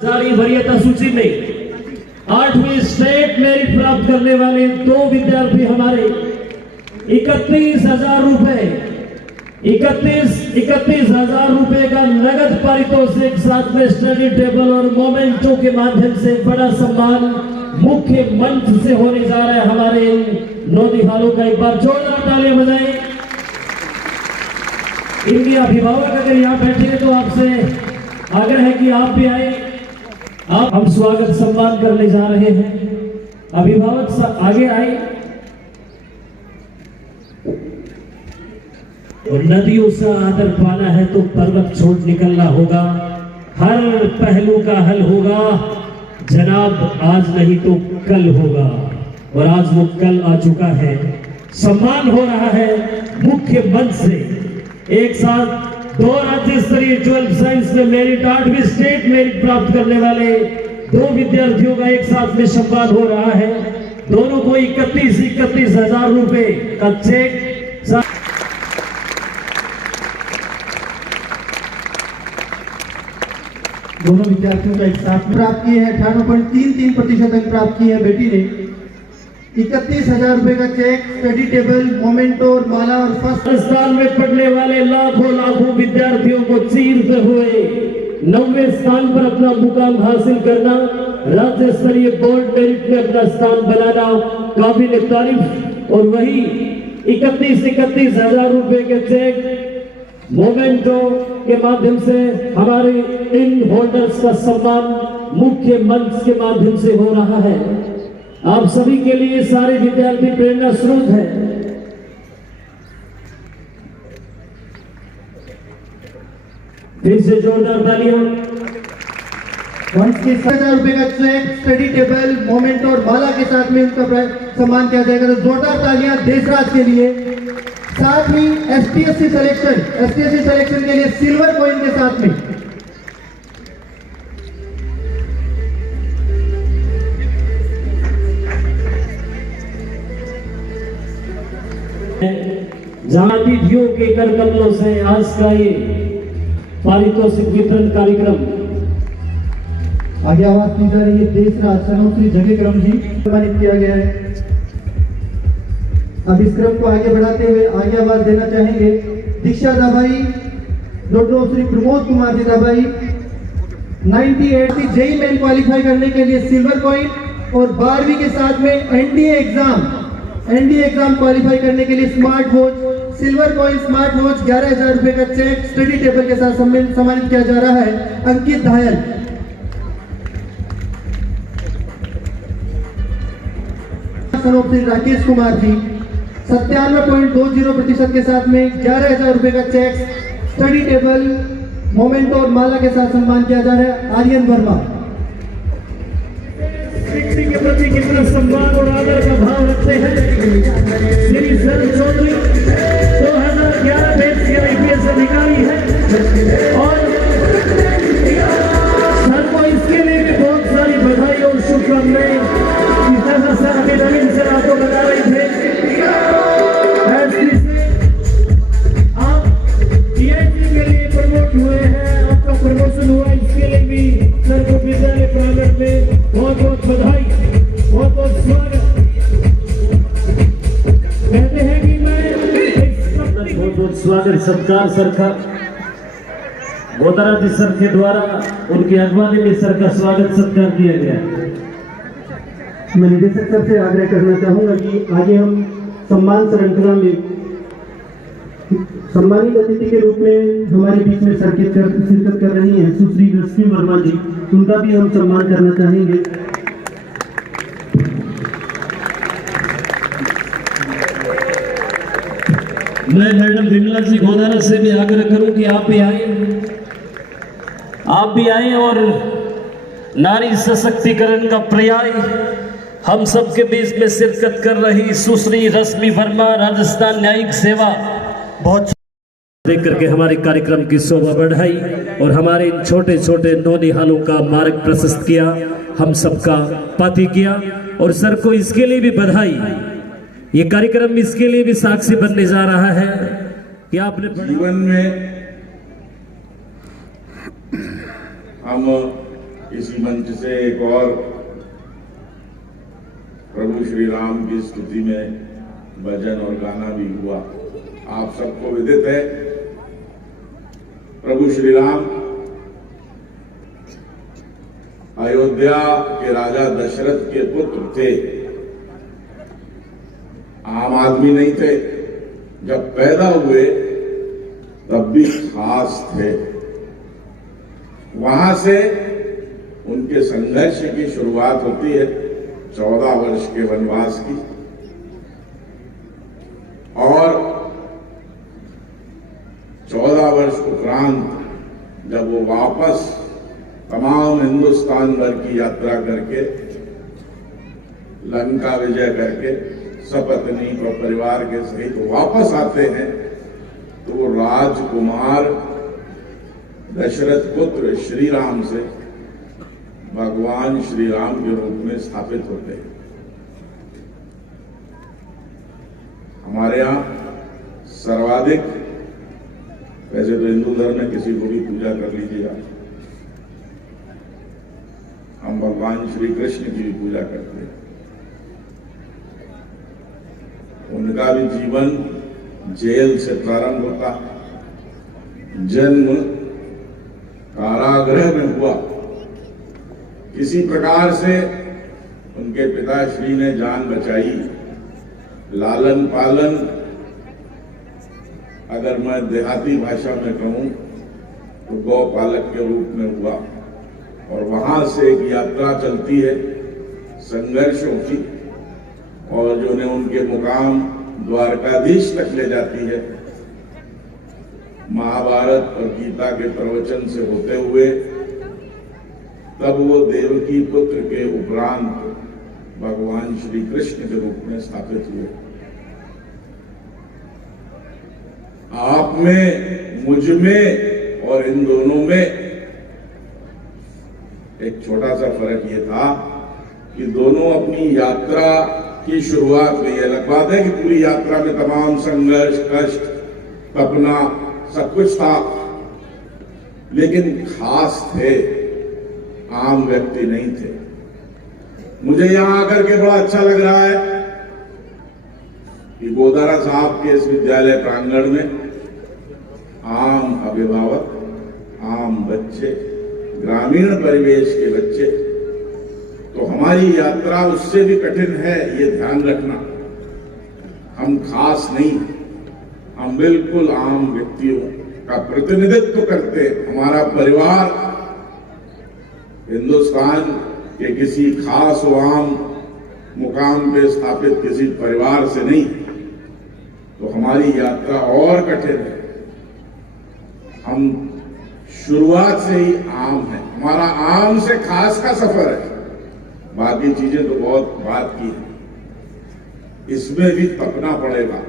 जारी वरीयता सूची में 8वीं स्टेट मेरिट प्राप्त करने वाले 2 विद्यार्थी हमारे 31,000 रुपए 31,000 रुपए का नगद पारितोषिक साथ में स्टडी टेबल और मोमेंटो के माध्यम से बड़ा सम्मान मुख्य मंच से होने जा रहा है। हमारे नौनिहालों का एक बार जोरदार तालियां बजाएं। इनके अभिभावक अगर यहाँ बैठे हैं तो आपसे आग्रह है कि आप भी आए। आप हम स्वागत सम्मान करने जा रहे हैं। अभिभावक आगे आए। और नदियों से आदर पाना है तो पर्वत छोड़ निकलना होगा। हर पहलू का हल होगा जनाब, आज नहीं तो कल होगा। और आज वो कल आ चुका है। सम्मान हो रहा है मुख्य मंच से। एक साथ 2 राज्य स्तरीय 12 साइंस में मेरिट 8वीं स्टेट मेरिट प्राप्त करने वाले 2 विद्यार्थियों का एक साथ में सम्मान हो रहा है। दोनों को 31,000 रुपए का चेक दोनों विद्यार्थियों का एक साथ प्राप्त किए हैं। 98.33% अंक प्राप्त किए हैं बेटी ने। 31,000 रुपए का चेक, स्टडी टेबल, मोमेंटो और माला और फर्स्ट स्थान में पढ़ने वाले लाखों विद्यार्थियों को चीरते हुए 9वें स्थान पर अपना मुकाम हासिल करना, राज्य स्तरीय बोर्ड मेरिट में अपना स्थान बनाना काबिल तारीफ। और वही 31,000 रुपए के चेक मोमेंटो के माध्यम से हमारे इन होल्डर्स का सम्मान मुख्य मंच के माध्यम से हो रहा है। आप सभी के लिए सारे विद्यार्थी प्रेरणा स्रोत है। फिर से जोरदार तालियां। 1,000 रुपए का चेक, स्टडी टेबल, मोमेंटो और माला के साथ में उनका सम्मान किया जाएगा। तो जोरदार तालियां देशराज के लिए। साथ ही एसटीएससी सिलेक्शन के लिए सिल्वर कॉइन के साथ में जातिथियों के कर कमलों से आज का ये पारितोषिक वितरण कार्यक्रम आगे आवाज दी जा रही है। देशराज सनोश्री जगेक्रम जी सम्मानित किया गया है। अब इस क्रम को आगे बढ़ाते हुए आगे आवाज देना चाहेंगे दीक्षा दाभाई, डॉक्टर श्री प्रमोद कुमार जी दाभाई। 98 की जेई मेन क्वालिफाई करने के लिए सिल्वर कॉइन और 12वीं के साथ में एनडीए एग्जाम क्वालिफाई करने के लिए smart watch, silver coin, smart watch, 11,000 रुपए का चेक, स्टडी टेबल के साथ सम्मानित किया जा रहा है अंकित धायल। श्री राकेश कुमार जी 97.20% के साथ में 11,000 रुपए का चेक, स्टडी टेबल, मोमेंटो और माला के साथ सम्मान किया जा रहा है आर्यन वर्मा। के प्रति कितना सम्मान और आदर का भाव रखते हैं श्री सर चौधरी 2011 बैच की आईपीएस अधिकारी है। और सर को इसके लिए भी बहुत सारी बधाई और शुभकामनाएं। इस तरह से अभिनंदन सर आपको बता रहे थे आप पीएचडी के लिए प्रमोट हुए हैं, आपका प्रमोशन हुआ, इसके लिए भी सर को विद्यालय प्रांगण में बहुत बहुत बधाई, बहुत बहुत स्वागत। कहते हैं कि मैं बहुत बहुत स्वागत सत्कार सर का गोतारा जी सर के द्वारा उनकी अगवानी में सर का स्वागत सत्कार किया गया। मैं निदेशक सर से आग्रह करना चाहूंगा कि आगे हम सम्मान श्रृंखला में सम्मानित अतिथि के रूप में हमारे बीच में शिरकत कर रही हैं सुश्री रश्मि वर्मा जी, उनका भी हम सम्मान करना चाहेंगे। मैं मैडम विमला जी गोदारा से भी आग्रह करूं कि आप भी आए और नारी सशक्तिकरण का पर्याय हम सबके बीच में शिरकत कर रही सुश्री रश्मि वर्मा, राजस्थान न्यायिक सेवा, बहुत देख करके हमारे कार्यक्रम की शोभा बढ़ाई और हमारे इन छोटे छोटे नौनिहालों का मार्ग प्रशस्त किया, हम सबका पाती किया। और सर को इसके लिए भी बधाई। ये कार्यक्रम इसके लिए भी साक्षी बनने जा रहा है कि आपने जीवन में हम इसी मंच से एक और प्रभु श्री राम की स्तुति में भजन और गाना भी हुआ। आप सबको विदित है, प्रभु श्री राम अयोध्या के राजा दशरथ के पुत्र थे, आम आदमी नहीं थे। जब पैदा हुए तब भी खास थे। वहां से उनके संघर्ष की शुरुआत होती है 14 वर्ष के वनवास की, और 14 वर्ष उपरांत जब वो वापस तमाम हिंदुस्तान भर की यात्रा करके लंका विजय करके सपत्नी और परिवार के सहित वापस आते हैं, तो वो राजकुमार दशरथ पुत्र श्री राम से भगवान श्री राम के रूप में स्थापित होते हैं। हमारे यहां सर्वाधिक, वैसे तो हिंदू धर्म में किसी को भी पूजा कर लीजिएगा, हम भगवान श्री कृष्ण की भी पूजा करते हैं। उनका भी जीवन जेल से प्रारंभ होता है। जन्म कारागृह में हुआ। किसी प्रकार से उनके पिताश्री ने जान बचाई। लालन पालन, अगर मैं देहाती भाषा में कहूं तो गौ पालक के रूप में हुआ, और वहां से एक यात्रा चलती है संघर्षों की, और जो ने उनके मुकाम द्वारकाधीश तक ले जाती है। महाभारत और गीता के प्रवचन से होते हुए तब वो देवकी पुत्र के उपरांत भगवान श्री कृष्ण के रूप में स्थापित हुए। आप में, मुझ में और इन दोनों में एक छोटा सा फर्क ये था कि दोनों अपनी यात्रा की शुरुआत में, यह अलग बात है कि पूरी यात्रा में तमाम संघर्ष, कष्ट, तपना सब कुछ था, लेकिन खास थे, आम व्यक्ति नहीं थे। मुझे यहां आकर के बड़ा अच्छा लग रहा है कि गोदारा साहब के इस विद्यालय प्रांगण में आम अभिभावक, आम बच्चे, ग्रामीण परिवेश के बच्चे, तो हमारी यात्रा उससे भी कठिन है, ये ध्यान रखना। हम खास नहीं, हम बिल्कुल आम व्यक्तियों का प्रतिनिधित्व करते। हमारा परिवार हिंदुस्तान के किसी खास व आम मुकाम पे स्थापित किसी परिवार से नहीं, तो हमारी यात्रा और कठिन है। हम शुरुआत से ही आम है, हमारा आम से खास का सफर है। बाकी चीजें तो बहुत बात की है, इसमें भी तपना पड़ेगा।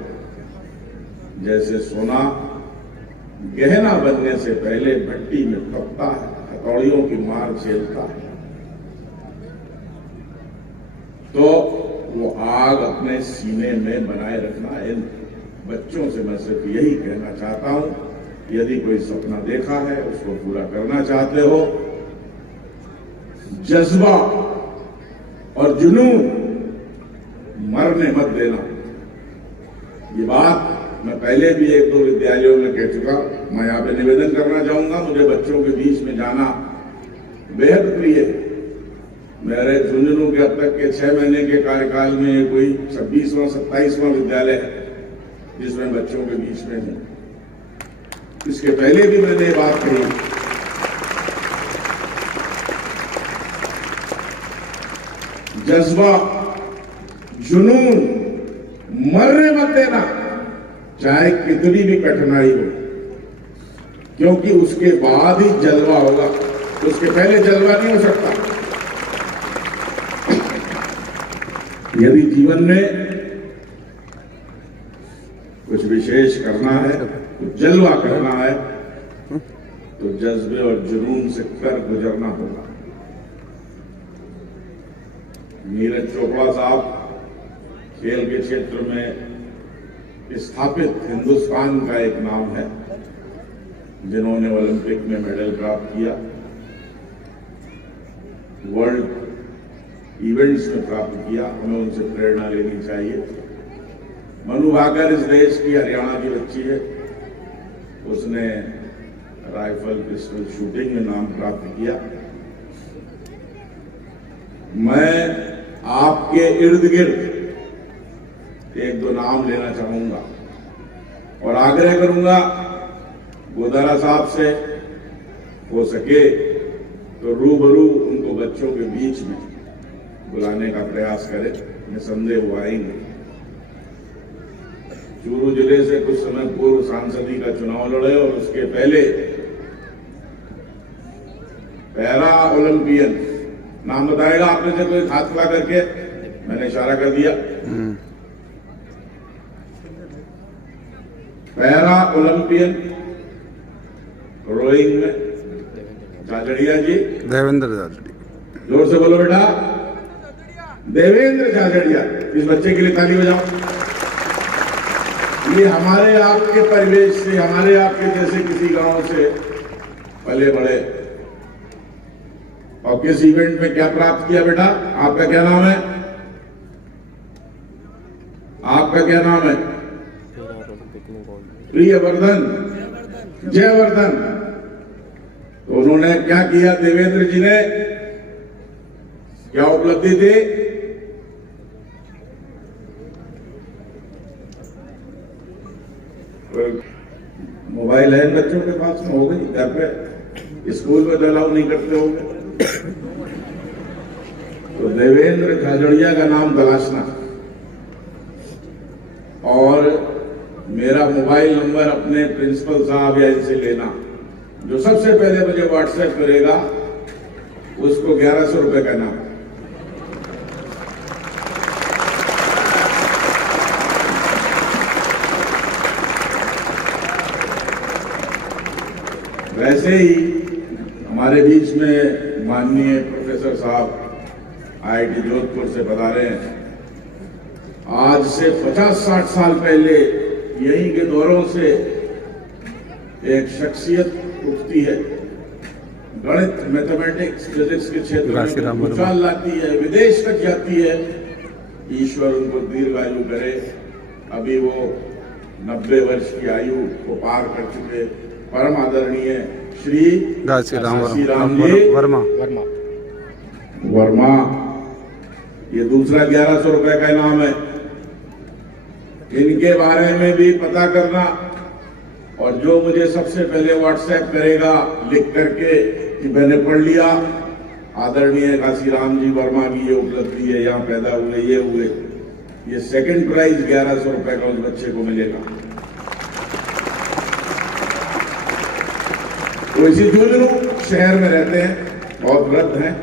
जैसे सोना गहना बनने से पहले भट्टी में तपता है, हथौड़ियों की मार झेलता है, तो वो आग अपने सीने में बनाए रखना। इन बच्चों से मैं सिर्फ यही कहना चाहता हूं, यदि कोई सपना देखा है, उसको पूरा करना चाहते हो, जज्बा और जुनून मरने मत देना। ये बात मैं पहले भी 1-2 विद्यालयों में कह चुका। मैं यहाँ पे निवेदन करना चाहूंगा, मुझे बच्चों के बीच में जाना बेहद प्रिय है। मेरे झुंझुनू के अब तक के 6 महीने के कार्यकाल में कोई 26वां 27वां विद्यालय है जिसमें बच्चों के बीच में हूं। इसके पहले भी मैंने ये बात कही, जज्बा, जुनून मरने मत देना, चाहे कितनी भी कठिनाई हो, क्योंकि उसके बाद ही जलवा होगा, उसके पहले जलवा नहीं हो सकता। यदि जीवन में कुछ विशेष करना है, कुछ जलवा करना है, तो जज्बे और जुनून से कर गुजरना होगा। नीरज चोपड़ा साहब खेल के क्षेत्र में स्थापित हिंदुस्तान का एक नाम है, जिन्होंने ओलंपिक में मेडल प्राप्त किया। वर्ल्ड इवेंट्स में प्राप्त किया, हमें उनसे प्रेरणा लेनी चाहिए। मनु भाकर इस देश की हरियाणा की बच्ची है, उसने राइफल पिस्टल शूटिंग में नाम प्राप्त किया। मैं आपके इर्द गिर्द एक दो नाम लेना चाहूंगा और आग्रह करूंगा गोदारा साहब से, हो सके तो रूबरू उनको बच्चों के बीच में बुलाने का प्रयास करें, निसंदेह वो आएंगे। चूरू जिले से कुछ समय पूर्व सांसदी का चुनाव लड़े और उसके पहले पैरा ओलंपियन, नाम बताएगा आपने से कोई हाथ खड़ा करके? मैंने इशारा कर दिया। पैरा ओलंपियन रोइंग में झाझड़िया जी, देवेंद्र झाझड़िया, जोर से बोलो बेटा, देवेंद्र झाझड़िया। इस बच्चे के लिए ताली बजाओ। ये हमारे आपके परिवेश से, हमारे आपके जैसे किसी गांव से पले बड़े, और किस इवेंट में क्या प्राप्त किया बेटा? आपका क्या नाम है? आपका क्या नाम है? प्रियवर्धन, जयवर्धन। तो उन्होंने क्या किया? देवेंद्र जी ने क्या उपलब्धि थी? मोबाइल है बच्चों के पास में? हो गई घर पे, स्कूल में अलाउ नहीं करते होंगे। तो देवेंद्र झाझड़िया का नाम तलाशना और मेरा मोबाइल नंबर अपने प्रिंसिपल साहब या इनसे लेना। जो सबसे पहले मुझे व्हाट्सएप करेगा उसको 1100 रुपए का नाम। वैसे ही हमारे बीच में माननीय प्रोफेसर साहब IIT जोधपुर से पधारे हैं। आज से 50-60 साल पहले यहीं के दौरों से एक शख्सियत उठती है, गणित, मैथमेटिक्स, फिजिक्स के क्षेत्र में उछाल लाती है, विदेश तक जाती है। ईश्वर उनको दीर्घायु करे। अभी वो 90 वर्ष की आयु को पार कर चुके परम आदरणीय श्री घासीराम वर्मा। ये दूसरा 1100 रुपए का इनाम है। इनके बारे में भी पता करना और जो मुझे सबसे पहले व्हाट्सएप करेगा लिख करके कि मैंने पढ़ लिया, आदरणीय घासीराम जी वर्मा की ये उपलब्धि है, यहाँ पैदा हुए, ये हुए, ये सेकंड प्राइज 1100 रुपए का उस बच्चे को मिलेगा। तो इसी झुंझुनू शहर में रहते हैं, बहुत वृद्ध हैं,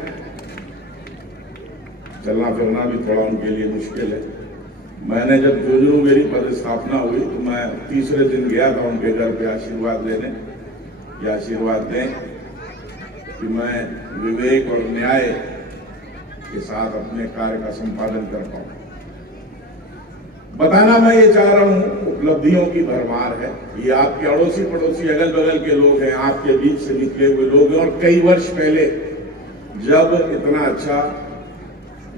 चलना फिरना भी थोड़ा उनके लिए मुश्किल है। मैंने जब झुंझुनू मेरी पदस्थापना हुई तो मैं तीसरे दिन गया था उनके घर पे आशीर्वाद लेने, ये आशीर्वाद दें कि मैं विवेक और न्याय के साथ अपने कार्य का संपादन कर पाऊं। बताना मैं ये चाह रहा हूं, उपलब्धियों की भरमार है। ये आपके अड़ोसी पड़ोसी अगल बगल के लोग हैं, आपके बीच से निकले हुए लोग हैं। और कई वर्ष पहले जब इतना अच्छा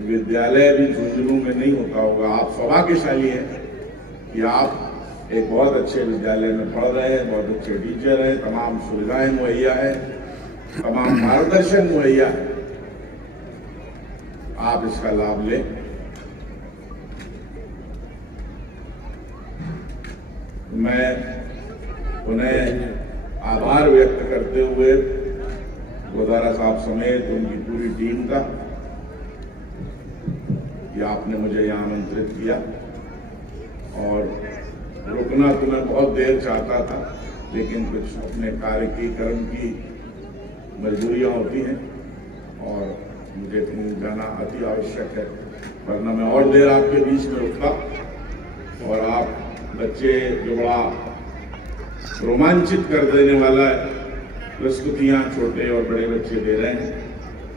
विद्यालय भी झुंझुनू में नहीं होता होगा, आप सौभाग्यशाली हैं कि आप एक बहुत अच्छे विद्यालय में पढ़ रहे हैं, बहुत अच्छे टीचर हैं, तमाम सुविधाएं मुहैया है, तमाम मार्गदर्शन मुहैया है। आप इसका लाभ लें। मैं उन्हें आभार व्यक्त करते हुए गोदारा साहब समेत उनकी पूरी टीम का कि आपने मुझे यहाँ आमंत्रित किया। और रुकना तो मैं बहुत देर चाहता था, लेकिन कुछ अपने कार्य की कर्म की मजबूरियां होती हैं और मुझे कहीं जाना अति आवश्यक है, वरना मैं और देर आपके बीच में रुकता। और आप बच्चे जो बड़ा रोमांचित कर देने वाला प्रस्तुतियां छोटे और बड़े बच्चे दे रहे हैं,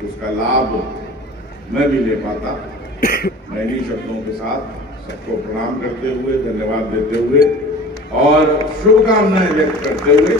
उसका लाभ मैं भी ले पाता। मैं इन्हीं शब्दों के साथ सबको प्रणाम करते हुए, धन्यवाद देते हुए और शुभकामनाएं व्यक्त करते हुए